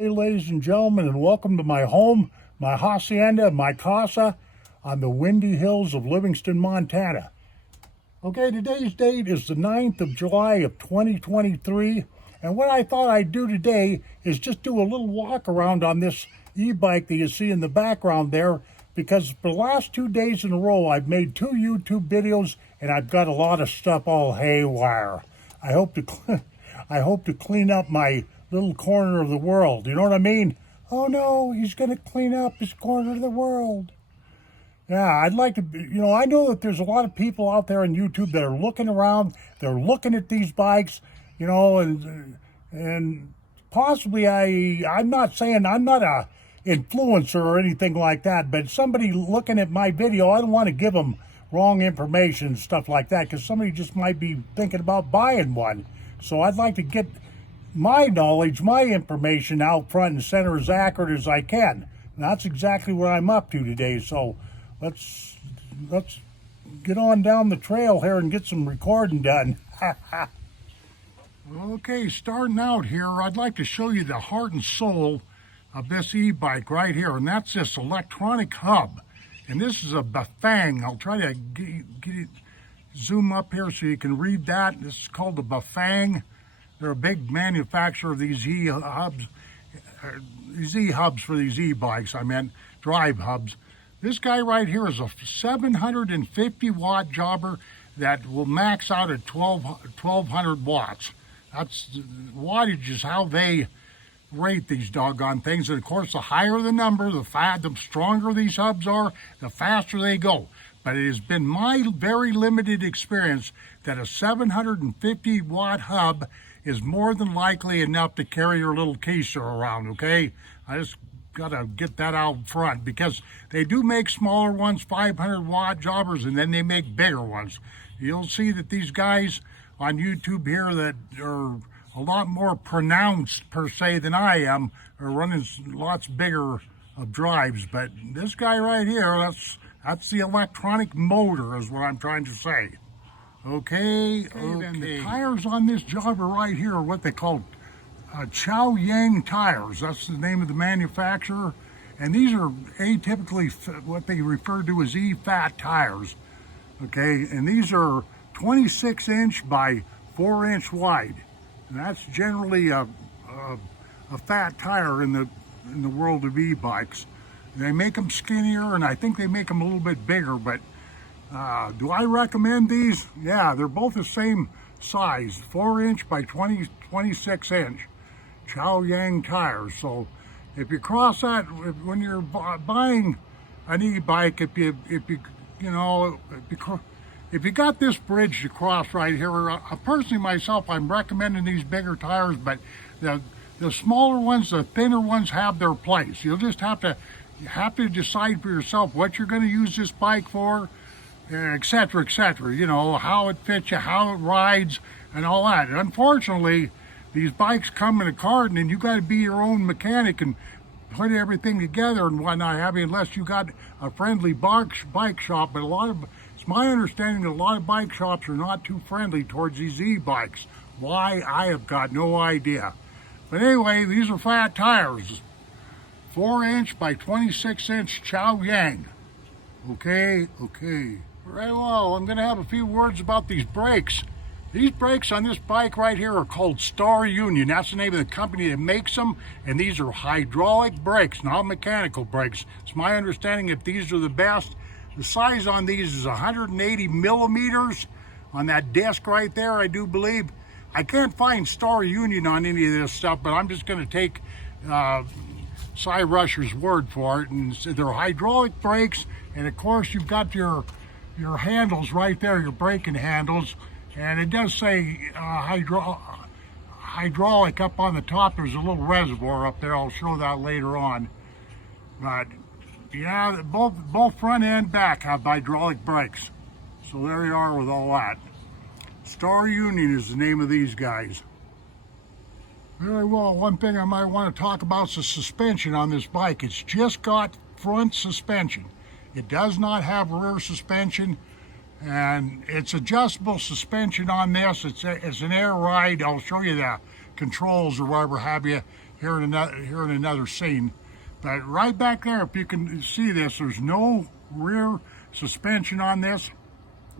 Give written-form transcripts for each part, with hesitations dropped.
Hey, ladies and gentlemen, and welcome to my home, my hacienda, my casa on the windy hills of Livingston, Montana. Okay, today's date is the 9th of July of 2023, and what I thought I'd do today is just do a little walk around on this e-bike that you see in the background there, because for the last 2 days in a row I've made 2 YouTube videos and I've got a lot of stuff all haywire. I hope to clean up my little corner of the world. You know what I mean? Oh no, he's going to clean up his corner of the world. Yeah, I'd like to, I know that there's a lot of people out there on YouTube that are looking around, they're looking at these bikes, and possibly I'm not saying I'm not a influencer or anything like that, but somebody looking at my video, I don't want to give them wrong information and stuff like that, because somebody just might be thinking about buying one. So I'd like to get my knowledge, my information out front and center as accurate as I can. And that's exactly what I'm up to today. So let's get on down the trail here and get some recording done. Okay, starting out here, I'd like to show you the heart and soul of this e-bike right here, and that's this electronic hub. And this is a Bafang. I'll try to get it zoom up here so you can read that. This is called the Bafang. They're a big manufacturer of these e-hubs for these e-bikes, drive hubs. This guy right here is a 750 watt jobber that will max out at 1200 watts. That's wattage is how they rate these doggone things. And of course, the higher the number, the stronger these hubs are, the faster they go. But it has been my very limited experience that a 750 watt hub is more than likely enough to carry your little keister around, okay? I just gotta get that out front, because they do make smaller ones, 500 watt jobbers, and then they make bigger ones. You'll see that these guys on YouTube here that are a lot more pronounced per se than I am are running lots bigger of drives. But this guy right here, that's the electronic motor is what I'm trying to say. Okay. And the tires on this jobber right here are what they call Chow Yang tires. That's the name of the manufacturer. And these are atypically what they refer to as E-fat tires. Okay, and these are 26 inch by 4 inch wide. And that's generally a fat tire in the world of e-bikes. They make them skinnier, and I think they make them a little bit bigger, but do I recommend these? Yeah, they're both the same size, 4 inch by 26 inch Chow Yang tires. So if you cross that, when you're buying an e-bike, if you got this bridge to cross right here, personally myself, I'm recommending these bigger tires, but the smaller ones, the thinner ones have their place. You'll just have to decide for yourself what you're going to use this bike for, etc., etc. How it fits you, how it rides, and all that. And unfortunately, these bikes come in a carton, and you got to be your own mechanic and put everything together and whatnot, unless you got a friendly bike shop. But it's my understanding that a lot of bike shops are not too friendly towards these e-bikes. Why? I have got no idea. But anyway, these are fat tires. 4 inch by 26 inch Chow Yang. Okay. Very well, I'm going to have a few words about these brakes. These brakes on this bike right here are called Star Union. That's the name of the company that makes them. And these are hydraulic brakes, not mechanical brakes. It's my understanding that these are the best. The size on these is 180 millimeters on that disc right there, I do believe. I can't find Star Union on any of this stuff, but I'm just going to take Cyrusher's word for it. And they're hydraulic brakes, and of course you've got your handles right there, your braking handles, and it does say hydraulic up on the top. There's a little reservoir up there. I'll show that later on. But yeah, both front and back have hydraulic brakes. So there you are with all that. Star Union is the name of these guys. Very well, one thing I might want to talk about is the suspension on this bike. It's just got front suspension. It does not have rear suspension, and it's adjustable suspension on this. It's an air ride. I'll show you the controls or whatever have you. here in another scene. But right back there, if you can see this, there's no rear suspension on this.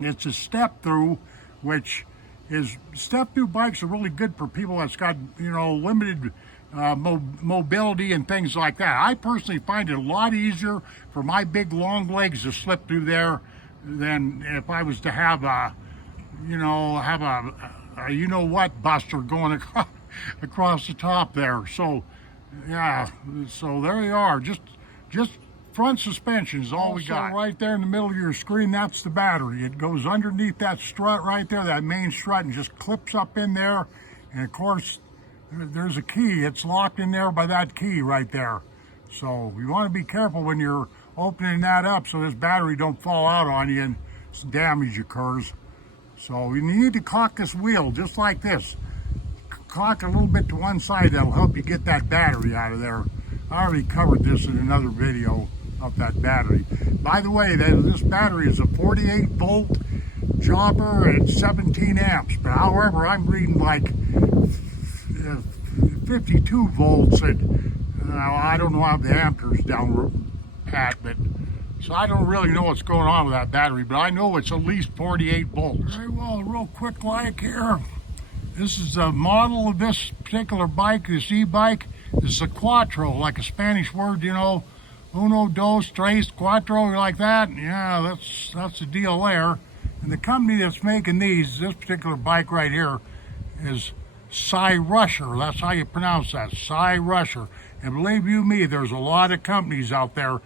It's a step through, which is step through bikes are really good for people that's got, you know, limited mobility and things like that. I personally find it a lot easier for my big long legs to slip through there than if I was to have a, you know, you know what buster going across the top there. So yeah, so there you are. Just front suspension is all we got. Right there in the middle of your screen, that's the battery. It goes underneath that strut right there, that main strut, and just clips up in there. And of course, there's a key. It's locked in there by that key right there. So you want to be careful when you're opening that up so this battery don't fall out on you and some damage occurs. So you need to cock this wheel just like this. Cock a little bit to one side, that'll help you get that battery out of there. I already covered this in another video of that battery. By the way, this battery is a 48 volt jobber at 17 amps, but however, I'm reading like 52 volts at, I don't know how the amperes down pat, but so I don't really know what's going on with that battery, but I know it's at least 48 volts. Very well, real quick like here. This is the model of this particular bike, this e-bike. This is a Kuattro, like a Spanish word, you know, uno, dos, tres, cuatro, like that. Yeah, that's the deal there. And the company that's making this particular bike right here is Cyrusher. That's how you pronounce that, Cyrusher. And believe you me, there's a lot of companies out there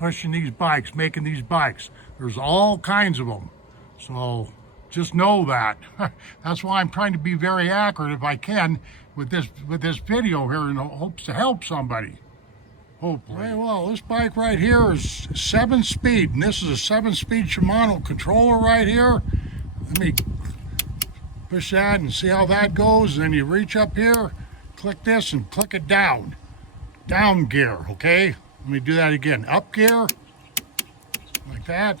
pushing these bikes, making these bikes. There's all kinds of them. So just know that. That's why I'm trying to be very accurate if I can with this video here in hopes to help somebody. Hopefully. Very well, this bike right here is 7-speed, and this is a 7-speed Shimano controller right here. Let me push that and see how that goes. And then you reach up here, click this and click it down. Down gear, okay? Let me do that again. Up gear, like that.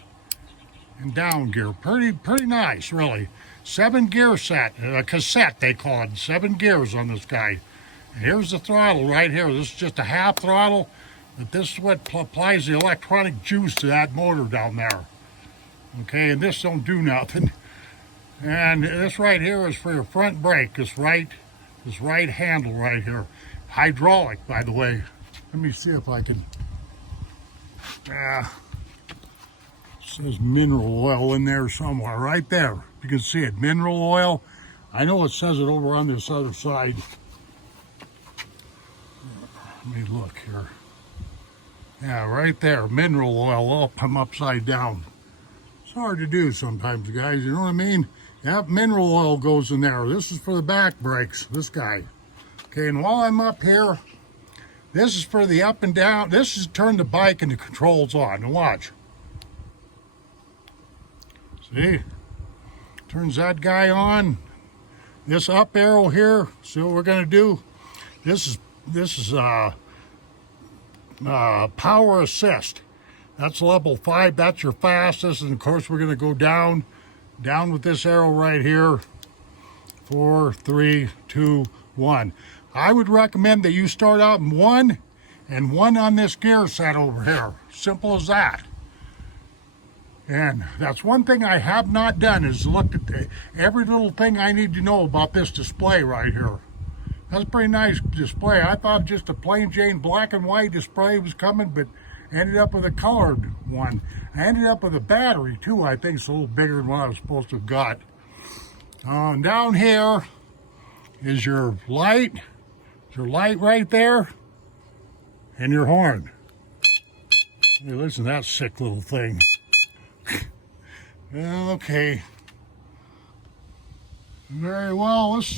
And down gear. Pretty nice, really. 7-gear set, a cassette they call it. 7 gears on this guy. And here's the throttle right here. This is just a half throttle, but this is what applies the electronic juice to that motor down there. Okay, and this don't do nothing. And this right here is for your front brake. This right handle right here. Hydraulic, by the way. Let me see if I can. Yeah. Says mineral oil in there somewhere, right there. You can see it, mineral oil. I know it says it over on this other side. Let me look here. Yeah, right there, mineral oil. I'll come upside down. It's hard to do sometimes, guys, you know what I mean? Yep, mineral oil goes in there. This is for the back brakes, this guy. Okay, and while I'm up here, this is for the up and down. This is turn the bike and the controls on. And watch. See? Turns that guy on. This up arrow here, see what we're going to do? This is power assist. That's level 5. That's your fastest. And of course, we're going to go down with this arrow right here. 4, 3, 2, 1. I would recommend that you start out in 1 and 1 on this gear set over here. Simple as that. And that's one thing I have not done is looked at every little thing I need to know about this display right here. That's a pretty nice display. I thought just a plain Jane black and white display was coming, but ended up with a colored one. I ended up with a battery too. I think it's a little bigger than what I was supposed to have got. Down here is your light. Your light right there. And your horn. Hey, listen to that sick little thing. Okay. Very well. This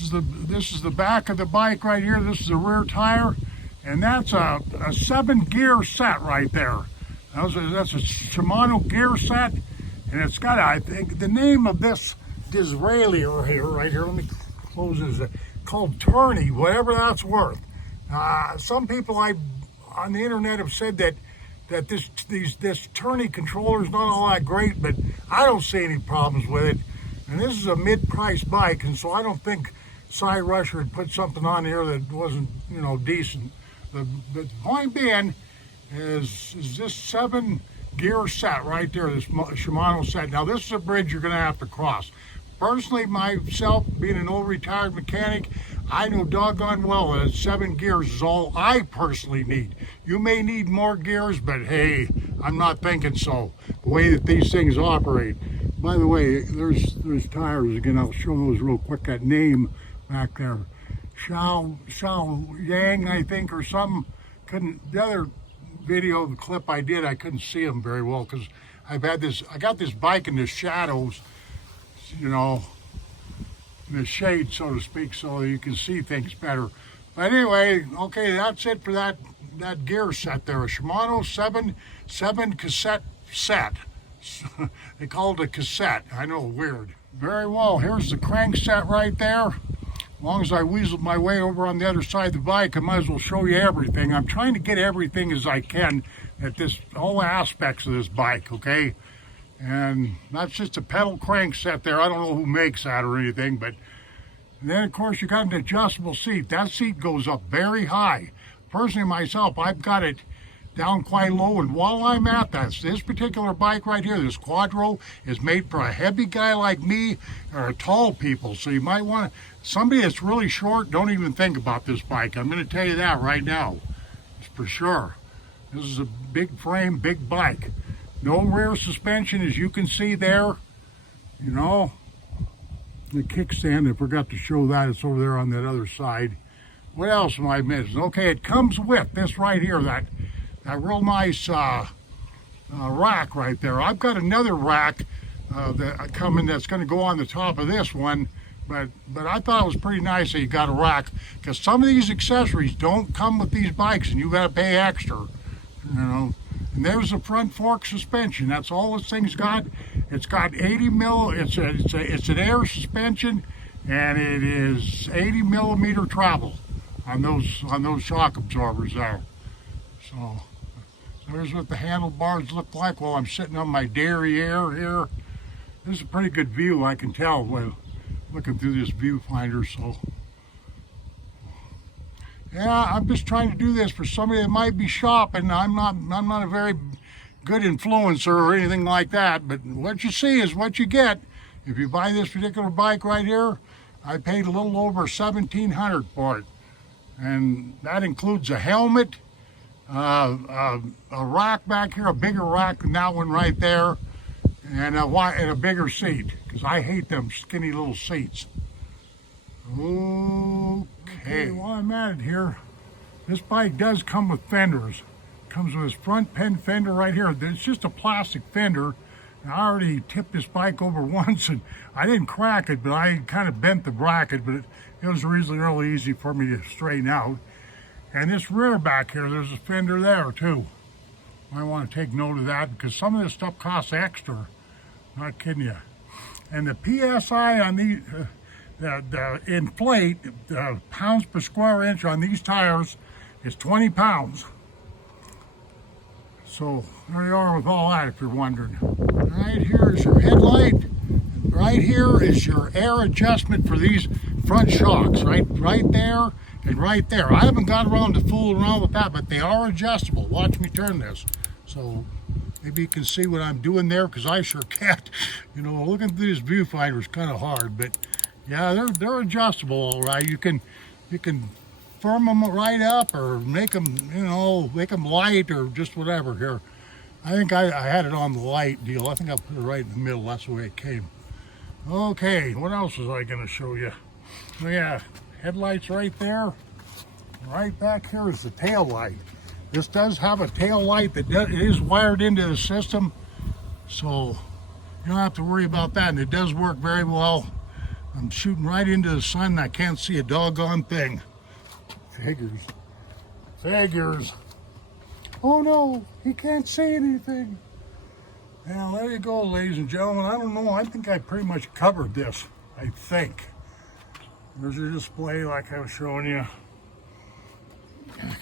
is the back of the bike right here. This is the rear tire, and that's a 7-gear set right there. That's a Shimano gear set, and it's got I think the name of this derailleur here right here. Let me close this. Called tourney, whatever that's worth. Some people on the internet have said that this tourney controller is not all that great, but I don't see any problems with it. And this is a mid-price bike, and so I don't think Cyrusher had put something on here that wasn't, you know, decent. The point being is this 7-gear set right there, this Shimano set. Now this is a bridge you're going to have to cross. Personally, myself, being an old retired mechanic, I know doggone well that 7 gears is all I personally need. You may need more gears, but hey, I'm not thinking so. The way that these things operate. By the way, there's tires again. I'll show those real quick. That name back there, Xiao Yang, I think, or something. The other video, the clip I did, I couldn't see them very well because I got this bike in the shadows, you know, in the shade, so to speak, so you can see things better. But anyway, okay, that's it for that gear set there. A Shimano 7 cassette set. They call it a cassette. I know, weird. Very well, here's the crank set right there. As long as I weaseled my way over on the other side of the bike, I might as well show you everything. I'm trying to get everything as I can at all aspects of this bike, okay? And that's just a pedal crank set there. I don't know who makes that or anything, but then of course you got an adjustable seat. That seat goes up very high. Personally myself, I've got it down quite low, and while I'm at that, this particular bike right here, this Kuattro, is made for a heavy guy like me or tall people. So you might want to, somebody that's really short, don't even think about this bike. I'm going to tell you that right now, it's for sure. This is a big frame, big bike. No rear suspension, as you can see there. You know, the kickstand, I forgot to show that. It's over there on that other side. What else am I missing? Okay, it comes with this right here, that real nice rack right there. I've got another rack that's going to go on the top of this one, but I thought it was pretty nice that you got a rack, because some of these accessories don't come with these bikes, and you got to pay extra, you know. And there's a front fork suspension. That's all this thing's got. It's got 80 mil. It's an air suspension, and it is 80 millimeter travel on those shock absorbers there. So there's what the handlebars look like while I'm sitting on my derriere here. This is a pretty good view, I can tell when looking through this viewfinder. So yeah, I'm just trying to do this for somebody that might be shopping. I'm not a very good influencer or anything like that, but what you see is what you get. If you buy this particular bike right here, I paid a little over $1,700 for it, and that includes a helmet, a rack back here, a bigger rack than that one right there, and a bigger seat, because I hate them skinny little seats. Okay, while I'm at it here, this bike does come with fenders. It comes with this front pen fender right here. It's just a plastic fender. And I already tipped this bike over once, and I didn't crack it, but I kind of bent the bracket, but it was really easy for me to straighten out. And this rear back here, there's a fender there too. I want to take note of that, because some of this stuff costs extra. Not kidding you. And the PSI on these, the inflate, pounds per square inch on these tires is 20 pounds. So there you are with all that, if you're wondering. Right here is your headlight. Right here is your air adjustment for these front shocks, right there and right there. I haven't got around to fooling around with that, but they are adjustable. Watch me turn this. So maybe you can see what I'm doing there, because I sure can't. You know, looking through this viewfinder is kind of hard, but yeah, they're adjustable, all right. You can firm them right up, or make them, you know, make them light, or just whatever here. I think I had it on the light deal. I think I put it right in the middle. That's the way it came. Okay, what else was I going to show you? Oh yeah, headlights right there. Right back here is the tail light. This does have a tail light that is wired into the system, so you don't have to worry about that, and it does work very well. I'm shooting right into the sun, and I can't see a doggone thing. Figures. Oh no, he can't see anything. Now there you go, ladies and gentlemen. I don't know, I think I pretty much covered this, I think. There's your display like I was showing you. Okay.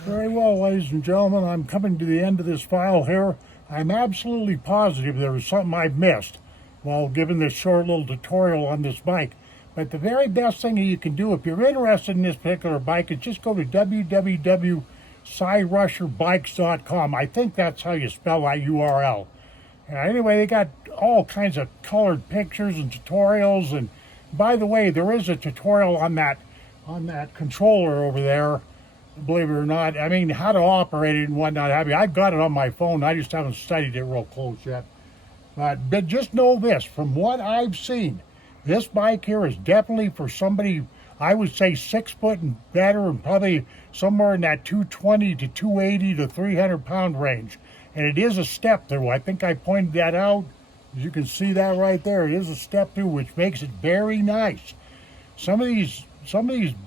Very well, ladies and gentlemen, I'm coming to the end of this file here. I'm absolutely positive there was something I've missed while giving this short little tutorial on this bike. But the very best thing you can do if you're interested in this particular bike is just go to www.cyrusherbikes.com. I think that's how you spell that URL. Anyway, they got all kinds of colored pictures and tutorials. And by the way, there is a tutorial on that controller over there, believe it or not. I mean, how to operate it and whatnot. I've got it on my phone. I just haven't studied it real close yet. But just know this, from what I've seen, this bike here is definitely for somebody, I would say 6 foot and better, and probably somewhere in that 220 to 280 to 300 pound range. And it is a step through. I think I pointed that out. As you can see that right there, it is a step through, which makes it very nice. Some of these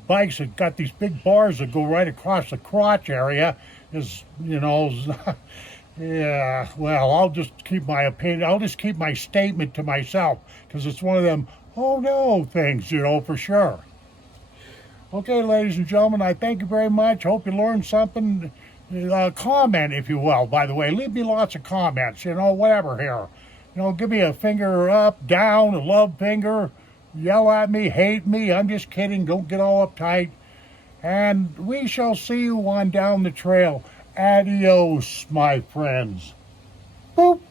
bikes have got these big bars that go right across the crotch area. Is, you know, yeah, well, I'll just keep my opinion. I'll just keep my statement to myself, because it's one of them, oh no things, you know, for sure. Okay, ladies and gentlemen, I thank you very much. Hope you learned something. Comment, if you will, by the way. Leave me lots of comments, you know, whatever here. You know, give me a finger up, down, a love finger. Yell at me, hate me. I'm just kidding. Don't get all uptight. And we shall see you on down the trail. Adios, my friends. Boop.